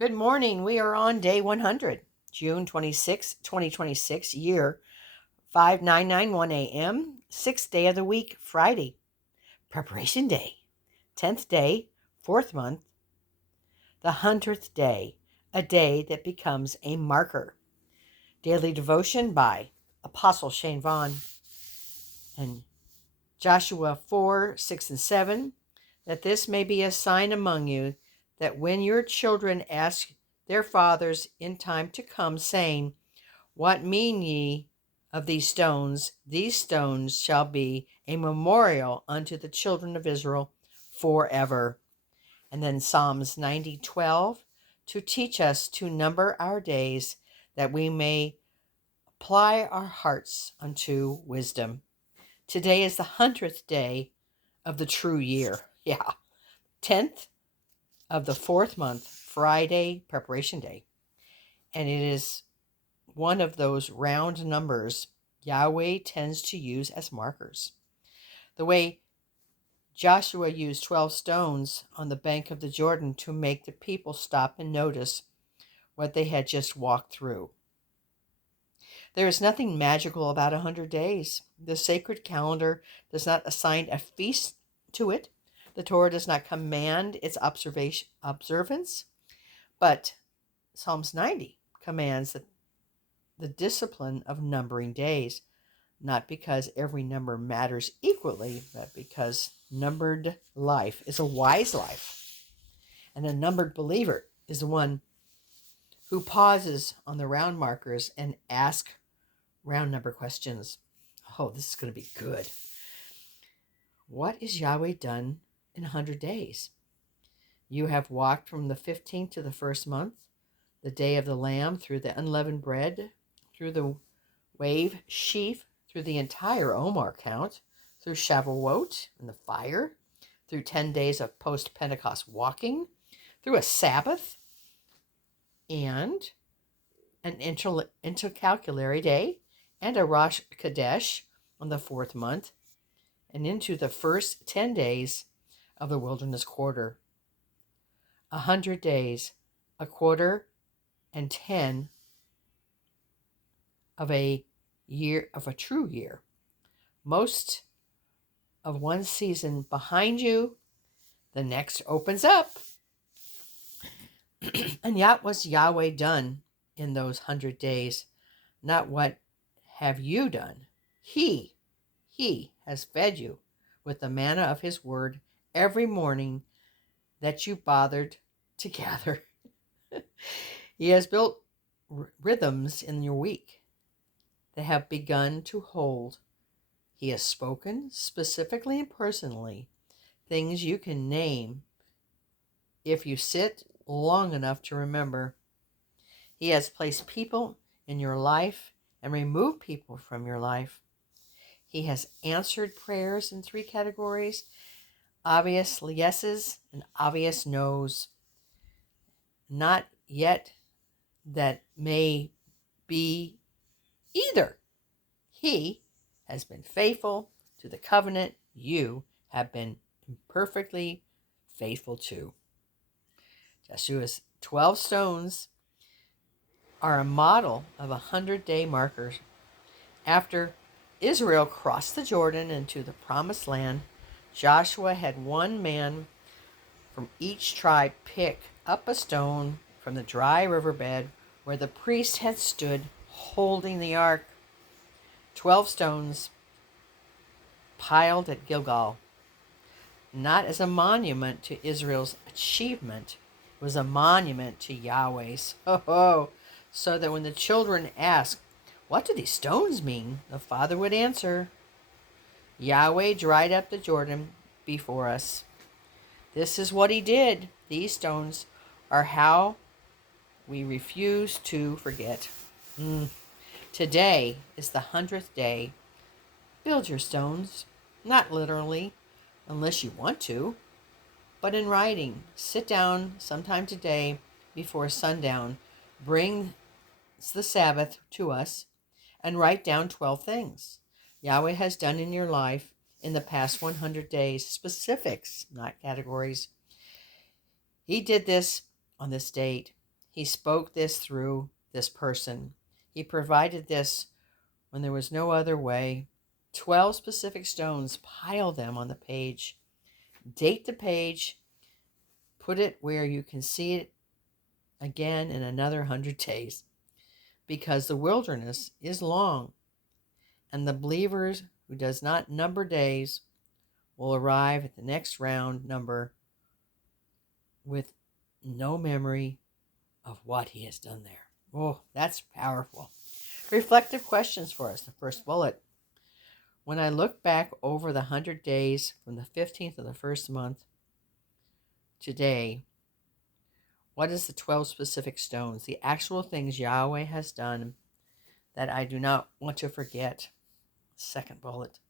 Good morning. We are on day 100, June 26, 2026, year 5991 a.m., 6th day of the week, Friday. Preparation day, 10th day, 4th month, the 100th day, a day that becomes a marker. Daily devotion by Apostle Shane Vaughn and Joshua 4, 6, and 7, that this may be a sign among you, that when your children ask their fathers in time to come, saying, What mean ye of these stones? These stones shall be a memorial unto the children of Israel forever. And then Psalms 90:12, to teach us to number our days, that we may apply our hearts unto wisdom. Today is the 100th day of the true year. Yeah. 10th of the 4th month, Friday, preparation day. And it is one of those round numbers Yahweh tends to use as markers. The way Joshua used 12 stones on the bank of the Jordan to make the people stop and notice what they had just walked through. There is nothing magical about 100 days. The sacred calendar does not assign a feast to it. The Torah does not command its observance, but Psalms 90 commands the discipline of numbering days, not because every number matters equally, but because numbered life is a wise life. And a numbered believer is the one who pauses on the round markers and asks round number questions. Oh, this is going to be good. What is Yahweh done in 100 days? You have walked from the 15th to the first month, the day of the Lamb, through the unleavened bread, through the wave sheaf, through the entire Omer count, through Shavuot and the fire, through 10 days of post-Pentecost walking, through a Sabbath, and an intercalculary day, and a Rosh Chodesh on the 4th month, and into the first 10 days of the wilderness quarter. 100 days, a quarter, and 10 of a year, of a true year. Most of one season behind you, the next opens up. And yet was Yahweh done in those 100 days? Not what have you done? He has fed you with the manna of his word every morning that you bothered to gather. He has built rhythms in your week that have begun to hold. He has spoken specifically and personally things you can name if you sit long enough to remember. He has placed people in your life and removed people from your life. He has answered prayers in 3 categories: obvious yeses and obvious nos. Not yet that may be either. He has been faithful to the covenant you have been imperfectly faithful to. Joshua's 12 stones are a model of 100-day markers. After Israel crossed the Jordan into the promised land, Joshua had one man from each tribe pick up a stone from the dry riverbed where the priest had stood holding the ark. 12 stones piled at Gilgal, not as a monument to Israel's achievement, it was a monument to Yahweh's. So that when the children asked, What do these stones mean? The father would answer, Yahweh dried up the Jordan before us. This is what he did. These stones are how we refuse to forget. Today is the 100th day. Build your stones, not literally, unless you want to, but in writing. Sit down sometime today before sundown. Bring the Sabbath to us and write down 12 things Yahweh has done in your life in the past 100 days. Specifics, not categories. He did this on this date. He spoke this through this person. He provided this when there was no other way. 12 specific stones, pile them on the page. Date the page, put it where you can see it again in another 100 days. Because the wilderness is long, and the believers who does not number days will arrive at the next round number with no memory of what he has done there. Oh, that's powerful. Reflective questions for us. The first bullet. When I look back over the 100 days from the 15th of the first month today, what is the 12 specific stones, the actual things Yahweh has done that I do not want to forget? Second bullet.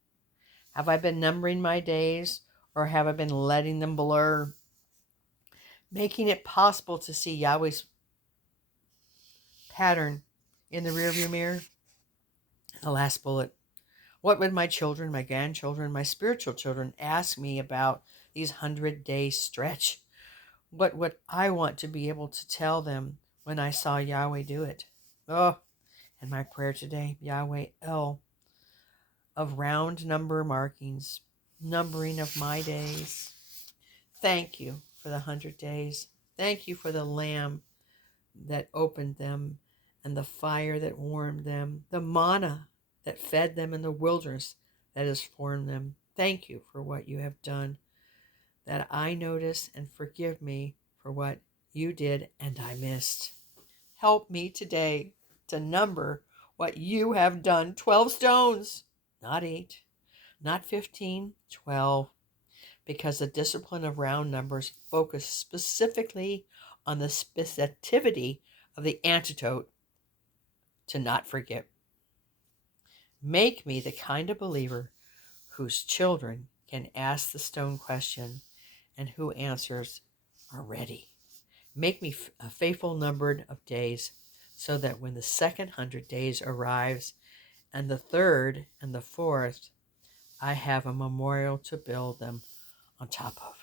Have I been numbering my days, or have I been letting them blur, making it possible to see Yahweh's pattern in the rearview mirror? The last bullet. What would my children, my grandchildren, my spiritual children ask me about these 100-day stretch? What would I want to be able to tell them when I saw Yahweh do it? Oh, and my prayer today, Yahweh El, of round number markings, numbering of my days. Thank you for the 100 days. Thank you for the lamb that opened them and the fire that warmed them, the manna that fed them in the wilderness that has formed them. Thank you for what you have done, that I notice, and forgive me for what you did and I missed. Help me today to number what you have done. 12 stones, not 8, not 15, 12. Because the discipline of round numbers focus specifically on the specificity of the antidote to not forget. Make me the kind of believer whose children can ask the stone question and who answers are ready. Make me a faithful numbered of days, so that when the second 100 days arrives, and the third and the fourth, I have a memorial to build them on top of.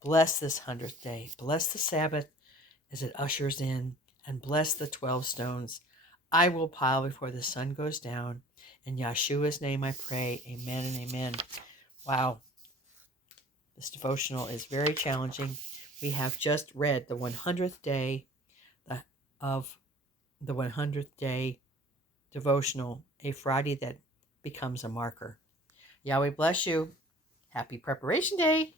Bless this 100th day. Bless the Sabbath as it ushers in, and bless the 12 stones I will pile before the sun goes down. In Yeshua's name I pray. Amen and amen. Wow. This devotional is very challenging. We have just read the 100th day of the 100th day devotional, a Friday that becomes a marker. Yahweh bless you. Happy Preparation Day.